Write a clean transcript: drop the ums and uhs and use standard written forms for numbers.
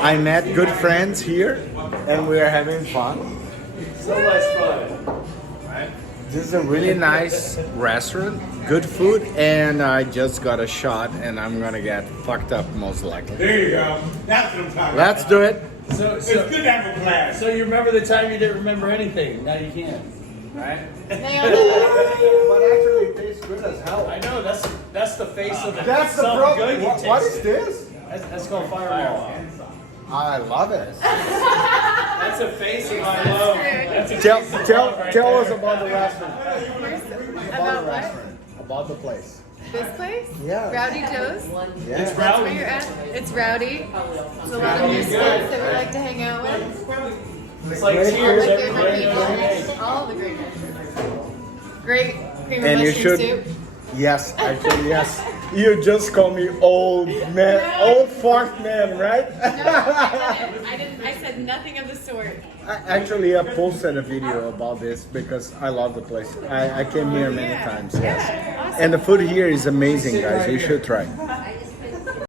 I met good friends here and we are having fun. So much fun. Right? This is a really nice restaurant, good food, and I just got a shot and I'm gonna get fucked up most likely. There you go. That's what I'm talking Let's do it. It's good to have a plan. So you remember the time you didn't remember anything. Now you can. Right? But actually it tastes good as hell. I know, that's the face of it. That's the Something problem. good you What taste is it. this? That's called fireball. I love it. That's a face of my love. That's a Tell, face of tell, love right tell there. us about the restaurant. About what? Restaurant. About the place. This place? Yeah. Rowdy Joe's? Yeah. It's That's where rowdy. you're at? It's rowdy. It's a lot of new spots that we like to hang out with. It's like Great. All cheers the every good day. recommendations. All the great recommendations. Great cream of And you mushroom should- soup. Yes, actually, yes. You just call me old man, old fart man, right? No, I didn't. I said nothing of the sort. Actually, I posted a video about this because I love the place. I came here many times, yes. Yeah, awesome. And the food here is amazing, guys. You should try.